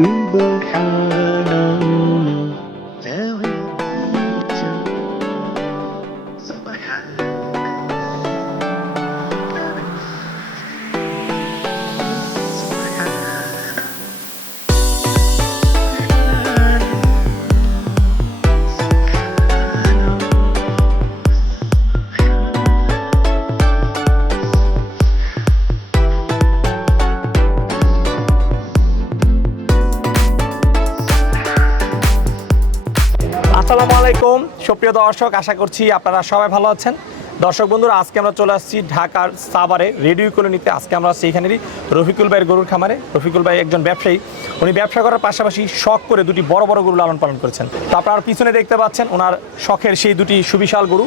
আসসালামু আলাইকুম সুপ্রিয় দর্শক, আশা করছি আপনারা সবাই ভালো আছেন। দর্শক বন্ধুরা, আজকে আমরা চলে আসছি ঢাকার সাভারে রেডিও কলোনিতে। আজকে আমরা সেইখানেরই রফিকুল ভাইয়ের গরুর খামারে। রফিকুল ভাই একজন ব্যবসায়ী, উনি ব্যবসা করার পাশাপাশি শখ করে দুটি বড় বড় গরু লালন পালন করেছেন। তো আপনারা পিছনে দেখতে পাচ্ছেন ওনার শখের সেই দুটি সুবিশাল গরু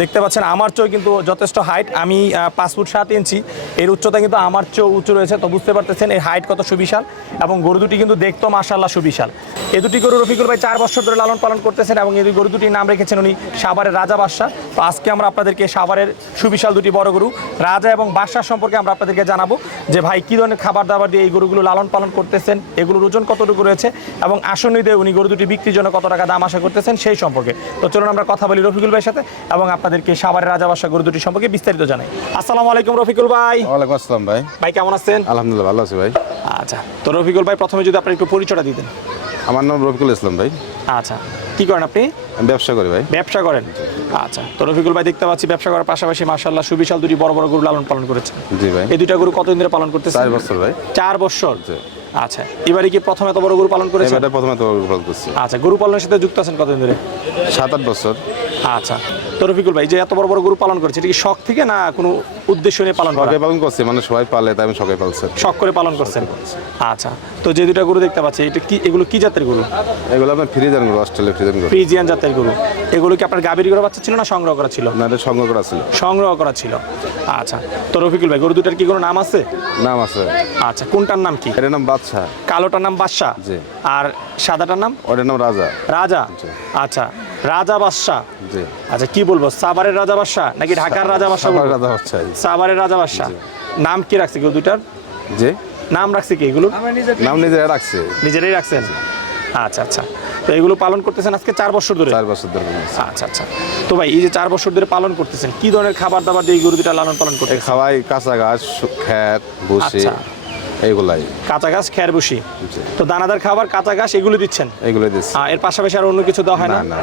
দেখতে পাচ্ছেন। আমার চেয়েও কিন্তু যথেষ্ট হাইট, আমি 5 ফুট 7 ইঞ্চি, এর উচ্চতা কিন্তু আমার চেয়েও উঁচু রয়েছে। তো বুঝতে পারতেছেন এর হাইট কত সুবিশাল, এবং গরু দুটি কিন্তু দেখতেও মাশাআল্লাহ সুবিশাল। এই দুটি গরু রফিকুল ভাই 4 বছর ধরে লালন পালন করতেছেন, এবং এই গরু দুটির নাম রেখেছেন উনি সাভারের রাজা বাদশা। তো আজকে আমরা আপনাদেরকে সাভারের সুবিশাল দুটি বড় গরু রাজা এবং বাদশা সম্পর্কে আমরা আপনাদেরকে জানাবো, যে ভাই কী ধরনের খাবার দাবার দিয়ে এই গরুগুলো লালন পালন করতেছেন, এগুলোর ওজন কতটুকু রয়েছে, এবং আসন্ন ঈদে উনি গরু দুটি বিক্রির জন্য কত টাকা দাম আশা করতেছেন সেই সম্পর্কে। তো চলুন আমরা কথা বলি রফিকুল ভাইয়ের সাথে, এবং আপনাদেরকে সাভারের রাজা বাদশা গরু দুটি সম্পর্কে বিস্তারিত জানাই। আসসালামু আলাইকুম রফিকুল ভাই। ওয়ালাইকুম আসসালাম ভাই। ভাই কেমন আছেন? আলহামদুলিল্লাহ ভালো আছি ভাই। আচ্ছা, তো রফিকুল ভাই প্রথমে যদি আপনি একটু পরিচয়টা দিতেন। আমার নাম রফিকুল ইসলাম ভাই। আচ্ছা, কি করেন আপনি? আমি ব্যবসা করি ভাই। ব্যবসা করেন? আচ্ছা, তো রফিকুল ভাই দেখতে পাচ্ছি ব্যবসা করার পাশাপাশি মাশাআল্লাহ সুবিশাল দুটি বড় বড় গরু লালন পালন করেছেন। জি ভাই। এই দুইটা গরু কতদিন ধরে পালন করতেছেন? 4 বছর ভাই। 4 বছর? আচ্ছা, এবারে কি প্রথমে এত বড় গরু পালন করেছেন? এবারে প্রথমে তো গরু পালন করছি। আচ্ছা, গরু পালনের সাথে যুক্ত আছেন কতদিন ধরে? 7-8 বছর। আচ্ছা, তো রফিকুল ভাই যে এত বড় বড় গরু পালন করেছে, এটা কি শখ থেকে না কোনো উদ্দেশ্য নিয়ে পালন করা? শখে পালন করছি, মানে সবাই পালে তাই আমি শখে পালছি। শখ করে পালন করছেন? আচ্ছা, তো যে দুইটা গরু দেখতে পাচ্ছি, এটা কি, এগুলো কি জাতের গরু? এগুলো আপনার ফ্রিজিয়ান গরু, অস্ট্রেলিয়া ফ্রিজিয়ান গরু। ফ্রিজিয়ান জাতের গরু। এগুলো কি আপনার গাভীর গরু বাচ্চা ছিল না সংগ্রহ করা ছিল? না, এটা সংগ্রহ করা ছিল। সংগ্রহ করা ছিল। আচ্ছা, তো রফিকুল ভাই গরু দুটার কি কোনো নাম আছে? নাম আছে। আচ্ছা, কোনটার নাম কি? এটার নাম বাদশা। কালোটার নাম বাদশা? জি। আর সাদাটার নাম? ওটার নাম রাজা। রাজা? আচ্ছা, রাজা বাদশা। জি। আচ্ছা, কি বলবো, সাভারের রাজা বাদশা নাকি ঢাকার রাজা বাদশা? সাভারের রাজা বাদশা। সাভারের রাজা বাদশা। নাম কি রাখছে গরু দুটার? জি। নাম রাখছে কি এগুলো? নাম নিজেরা রাখছে। নিজেরাই রাখছেন? আচ্ছা আচ্ছা, তো এগুলো পালন করতেছেন আজকে 4 বছর ধরে? 4 বছর ধরে। আচ্ছা আচ্ছা, তো ভাই এই যে 4 বছর ধরে পালন করতেছেন, কি ধরনের খাবার দাবার দিয়ে এই গরু দুটা লালন পালন করতে? খাওয়াই কাঁচা ঘাস, খ্যাত, ভুসি, এইগুলাই। কাঁচা ঘাস, খের, ভুসি। তো দানাদার খাবার, কাঁচা ঘাস এগুলো দিচ্ছেন? এগুলো দিচ্ছি। এর পাশাপাশি আর অন্য কিছু দেওয়া হয় না? না।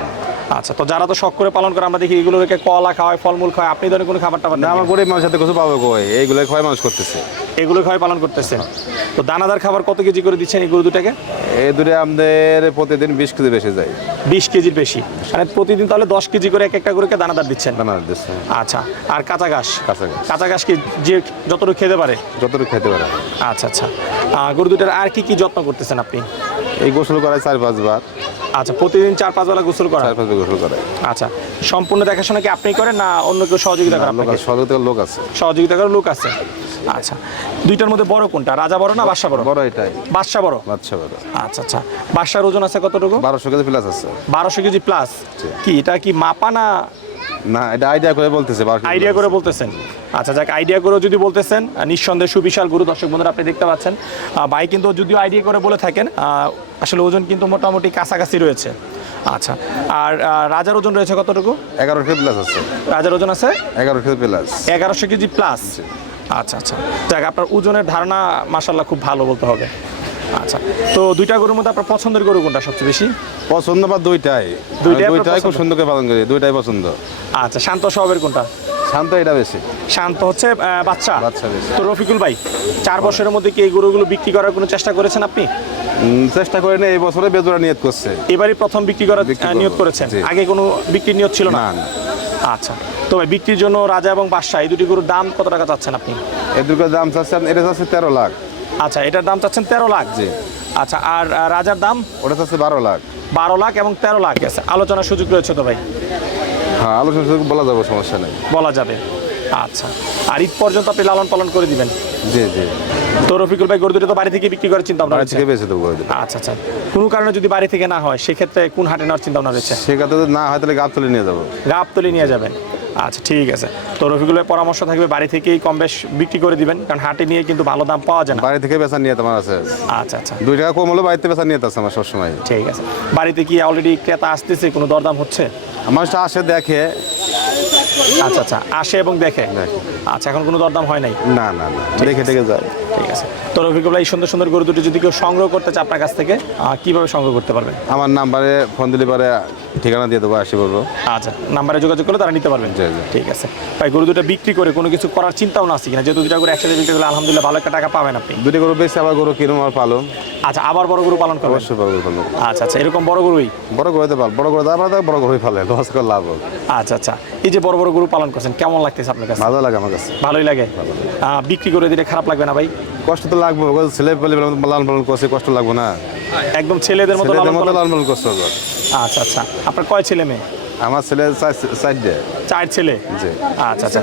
আচ্ছা, তো যারা তো শখ করে পালন করে, আমরা দেখি এগুলোকে কলা খাওয়ায়, ফলমূল খাওয়ায়, আপনি ধরেন কোনো খাবার টাবার? না, আমার গরিব মানুষের সাথে কিছু পাবো কই, এইগুলো খাওয়াই মানুষ করতেছে। এগুলো খাওয়াই পালন করতেছেন। তো দানাদার খাবার কত কেজি করে দিচ্ছেন এই গরু দুটাকে? এই দুটো আমাদের প্রতিদিন 20 কেজি বেশি যায়। 20 কেজির বেশি, মানে প্রতিদিন তাহলে 10 কেজি করে এক একটা গরুকে দানাদার দিচ্ছেন? দানাদার দিচ্ছে। আচ্ছা, আর কাঁচা ঘাস? কাঁচা ঘাস কি যে যতটুকু খেতে পারে? যতটুকু খেতে পারে। আচ্ছা আচ্ছা, গরু দুটার আর কি কি যত্ন করতেছেন আপনি? এই গোসল করায় 4-5 বার। আচ্ছা, প্রতিদিন 4-5 বেলা গোসল করা? 4-5 বার গোসল করায়। আচ্ছা, সম্পূর্ণ দেখাশোনা কি আপনি করেন না অন্য কেউ সহযোগিতা করেন? সহযোগিতার লোক আছে। সহযোগিতা করার লোক আছে। আচ্ছা, দুইটার মধ্যে বড় কোনটা, রাজা বড় না বাদশা বড়? বড় এটাই। বাদশা বড়? বাদশা বড়। আচ্ছা আচ্ছা, বাদশার ওজন আছে কতটুকু? 1200 কেজি প্লাস আছে। 1200 কেজি প্লাস? কি এটা কি মাপা না? না, এটা আইডিয়া করে বলতেছে। আইডিয়া করে বলতেছেন? আচ্ছা, যাক, আইডিয়া করে যদি বলতেছেন, নিঃসন্দেহে সুবিশাল গরু। দর্শক বন্ধুরা আপনি দেখতে পাচ্ছেন, ভাই কিন্তু যদিও আইডিয়া করে বলে থাকেন, আসলে ওজন কিন্তু মোটামুটি কাছাকাছি রয়েছে। আচ্ছা, আর রাজার ওজন রয়েছে কতটুকু? 1100 কেজি প্লাস আছে। রাজার ওজন আছে 1100 কেজি প্লাস। 1100 KG plus? আচ্ছা আচ্ছা, যাক, আপনার ওজনের ধারণা মাশাআল্লাহ খুব ভালো বলতে হবে। আচ্ছা, তো দুইটা গরুর মধ্যে আপনার পছন্দের গরু কোনটা সবচেয়ে বেশি? পছন্দ বা দুইটাই খুব সুন্দর করে পালন করি, দুইটাই পছন্দ। আচ্ছা, শান্ত স্বভাবের কোনটা? শান্ত এটা বেশি। শান্ত হচ্ছে বাচ্চা? বাচ্চা বেশি। তো রফিকুল ভাই 4 বছরের মধ্যে কি এই গরুগুলো বিক্রি করার কোনো চেষ্টা করেছেন আপনি? চেষ্টা করে না, এই বছরে বেজোড়া নিয়ত করছে। এবারই প্রথম বিক্রি করার নিয়ত করেছেন? আগে কোনো বিক্রির নিয়ত ছিল না? না। আচ্ছা, তো ভাই বিক্রির জন্য রাজা এবং বাদশা এই দুটি গরুর দাম কত টাকা চাচ্ছেন আপনি? এই দুটোর দাম চাচ্ছেন, এটা চাচ্ছে 13 লাখ। আচ্ছা, এটার দাম চাচ্ছেন 13 লাখ? জি। আচ্ছা, আর রাজার দাম? ওটা চাচ্ছে 12 লাখ। 12 লাখ এবং 13 লাখ আছে। আলোচনার সুযোগ রয়েছে তো ভাই? হ্যাঁ, আলোচনা বলা যাবে, সমস্যা নেই। বলা যাবে। আচ্ছা, আর ঈদ পর্যন্ত আপনি লালন পালন করে দিবেন? জি জি। তো রফিকুল ভাই গরু দুটো তো বাড়ি থেকে বিক্রি করার চিন্তা ভাবনা রয়েছে? বাড়ি থেকে বেঁচে দেবো। আচ্ছা আচ্ছা, কোনো কারণে যদি বাড়ি থেকে না হয় সেক্ষেত্রে কোন হাটে নেওয়ার চিন্তা ভাবনা রয়েছে? সেক্ষেত্রে যদি না হয় তাহলে গাবতলী নিয়ে যাবো। গাবতলী নিয়ে যাবেন? আচ্ছা ঠিক আছে। তো রফিকুলের পরামর্শ থাকবে বাড়ি থেকেই কম বেশ বিক্রি করে দিবেন, কারণ হাটে নিয়ে কিন্তু ভালো দাম পাওয়া যায় না। বাড়ি থেকে বেচা নিয়ে তোমার আছে আচ্ছা আচ্ছা 2 টাকা কম হলো বাড়িতে বেচা নিয়ে আছে আমার সবসময়। ঠিক আছে। বাড়িতে কি অলরেডি ক্রেতা আসতেছে, কোনো দরদাম হচ্ছে? আমার সাথে আসে দেখে। আচ্ছা আচ্ছা, আসে এবং দেখে। আচ্ছা, এখন কোনো দরদাম হয় নাই? না না না, দেখে দেখে যায়। ঠিক আছে। তো রফিকুল ভাই, সুন্দর সুন্দর গরু দুটো যদি কেউ সংগ্রহ করতে চায় আপনার কাছ থেকে, কিভাবে সংগ্রহ করতে পারবেন? আমার নাম্বারে ফোন দিলে পরে ঠিকানা দিয়ে দেবো, আসি বলবো। আচ্ছা, নাম্বারে যোগাযোগ করলে তারা নিতে পারবেন। জি, জি। ঠিক আছে ভাই, গরু দুটো বিক্রি করে কোনো কিছু করার চিন্তাও না আছে কিনা? যেহেতু দুটা করে একসাথে বিক্রি করলে আলহামদুলিল্লাহ ভালো একটা টাকা পাবেন আপনি। 2টা গরু বেশি, আবার গরু কিনুম আর পালো। আচ্ছা, আবার বড় গরু পালন করবেন? অবশ্যই বড় গরু পালো। আচ্ছা আচ্ছা, এরকম বড় গরুই? বড় গরুতে পাল, বড় গরু আবার বড় গরুই পালে, লস করে লাভ হোক। আচ্ছা আচ্ছা, এই যে বড় বড় গরু পালন করছেন, কেমন লাগতেছে আপনার কাছে? ভালো লাগে আমার কাছে। ভালোই লাগে। বিক্রি করে দিলে খারাপ লাগবে না ভাই? কষ্ট তো লাগবে, ছেলে পেলে লালন পালন করছে, কষ্ট লাগবে না? একদম ছেলেদের মতো লালন পালন। লালন পালন করছে। আচ্ছা আচ্ছা, আপনার কয় ছেলে মেয়ে? আমার ছেলে 4 4 ছেলে? জি। আচ্ছা আচ্ছা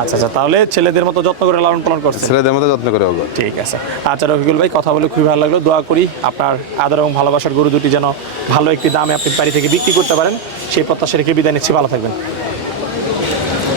আচ্ছা আচ্ছা, তাহলে ছেলেদের মতো যত্ন করে লালন পালন করছে। ছেলেদের মতো যত্ন করে হোক। ঠিক আছে। আচ্ছা রফিকুল ভাই, কথা বলে খুবই ভালো লাগলো। দোয়া করি আপনার আদর এবং ভালোবাসার গরু দুটি যেন ভালো একটি দামে আপনি বাড়ি থেকে বিক্রি করতে পারেন, সেই প্রত্যাশা রেখে বিদায় নিচ্ছি। ভালো থাকবেন।